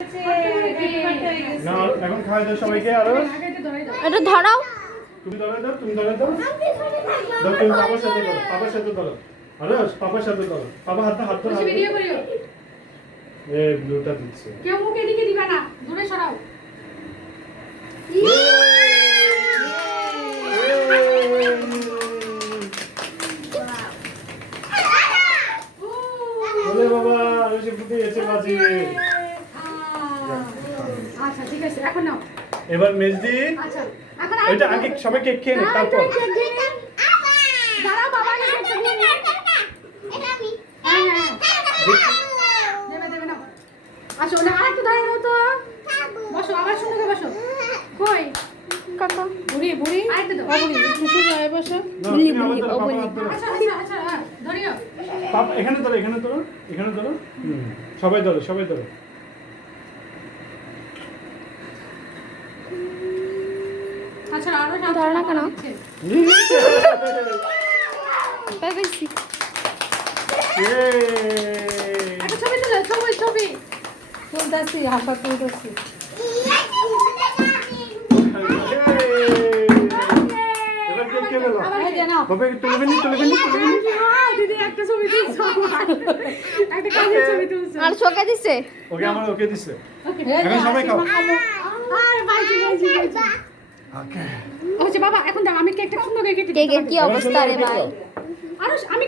না এখন খাওয়াই দাও সবাইকে আরো এটা ধরাও তুমি ধরে দাও তুমি ধরে দাও দাও তুমি পাপার সাথে ধরো পাপার সাথে ধরো আরে পাপার সাথে ধরো পাপা হাত ধরো ভিডিও করিও এ ব্লুটা দিচ্ছে কেউ মুখ এদিকে দিবা না দূরে সরাও ওরে বাবা রোজে ফুটে গেছে বাজি আচ্ছা ঠিক আছে এখন নাও এবার মেজদি আচ্ছা এখন এটা আগে সবাই কেক খেয়ে নে তারপর দাঁড়াও বাবা এটা নিয়ে নে এটা আমি দেবে দেবে না আসো না আরেকটু দাঁড়িয়ে দাও তো বসো আবার শুনে বসো কই কাকা বুড়ি বুড়ি আরেকটু দাও বুড়ি খুশি যায় বসো না, বুড়ি তুমি বুড়ি আবার ধরো, পাপা হাত ধরো। আচ্ছা আচ্ছা হ্যাঁ ধরিও পাপা এখানে ধরো এখানে ধরো সবাই ধরো আচ্ছা আরো ধরো না কেন? পেপেসি একটা ছবি তুলে ছবি তুলতাছি হাসা তুলতাছি এবার কেক খেয়ে ফেলো এই যে নাও বাবা তুলবে নি দিদি একটা ছবি তুলছো একটা কাজের ছবি তুলছো আর চোখে দিছে ওকে দিছে ওকে এখন সবাই খাও আর বাইজি ওকে ওকে বাবা এখন দাও আমি কেকটা সুন্দর করে কেটে কেকের কি অবস্থা রে ভাই আরো আমি